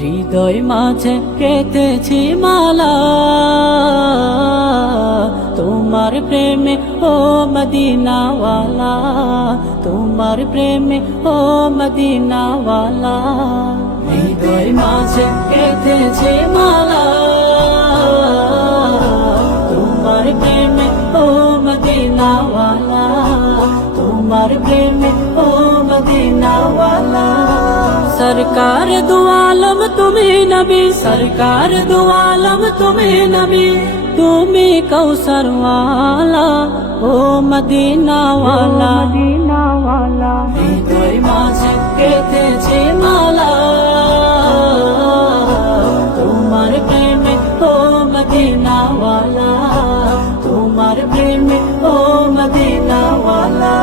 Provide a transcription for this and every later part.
হৃদয় মাঝে কেটেছি মালা তোমার প্রেমে ও মদিনাওয়ালা, তোমার প্রেমে ও মদিনাওয়ালা। হৃদয় মাঝে কেটেছি মালা তোমার প্রেমে ও মদিনাওয়ালা, তোমার প্রেমে ও মদিনাওয়ালা। सरकार दो आलम तुम्हें नबी, सरकार दो आलम तुम्हें नबी, तुम्हें कौसर वाला ओ मदीना वाला, मदीना वाला। हृदय माঝে কেটেছে মালা তোমার প্রেমে ও মদিনা वाला, তোমার প্রেমে ও মদিনা वाला।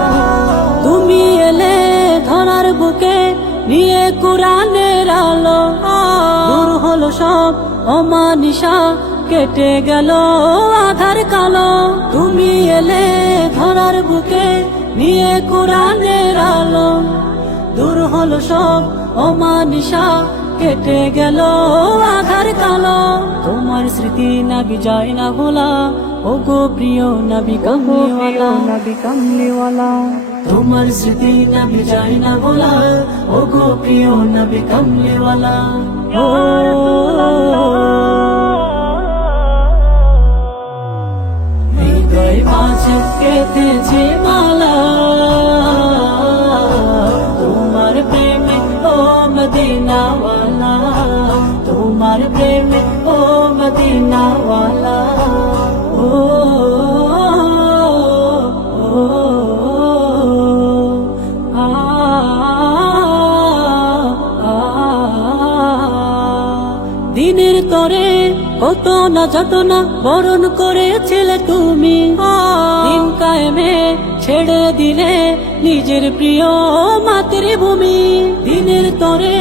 তুমি এলে ধরার বুকে নিয়ে কুরআনের আলো, দূর হলো সব অমানিসা, কেটে গেল আধার কালো। তুমি এলে ধরার বুকে নিয়ে কুরআনের আলো, দূর হলো সব অমানিসা, কেটে গেল আধার কালো। তোমার স্মৃতি নবী যায় না ভোলা, ও গো প্রিয় নবী কামলিওয়ালা, নবী কামলিওয়ালা। তোমার স্মৃতি নবী যায় না ভোলা, ও গো প্রিয় নবী কামলিওয়ালা। হৃদয় মাঝে কেটেছে মালা তোমার প্রেমে ও মদিনাওয়ালা, তোমার প্রেমে ও মদিনাওয়ালা। ও দিনের তরে কত না যাতনা বরণ করেছিলে তুমি, দিন কায়েমে ছেড়ে দিলে নিজের প্রিয় মাতৃভূমি। দিনের তরে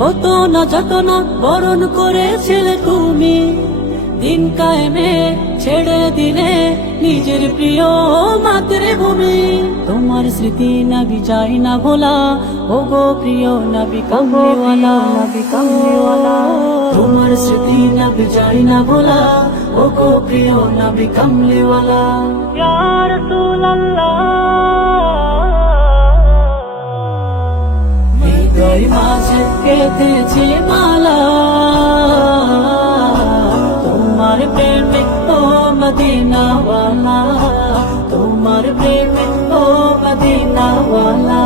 কত না যাতনা বরণ করেছিলে তুমি, দিন কায়েমে ছেড়ে দিলে নিজের প্রিয় মাতৃভূমি। তোমার স্মৃতি নবী যায় না ভোলা, ও গো প্রিয় নবী কামলিওয়ালা, নবী কামলিওয়ালা। তোমার স্মৃতি নবী যায় না ভোলা, ও গো প্রিয় নবী কামলিওয়ালা। ইয়া রাসূলুল্লাহ। হৃদয় মাঝে কেটেছে মালা তোমার প্রেমে ও মদিনাওয়ালা, তোমার প্রেমে ও মদিনাওয়ালা।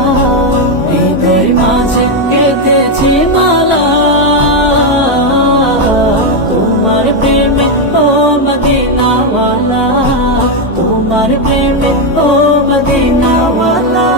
হৃদয় মাঝে কেটেছে মালা তোমার প্রেমে ও মদিনাওয়ালা, তোমার প্রেমে ও মদিনাওয়ালা।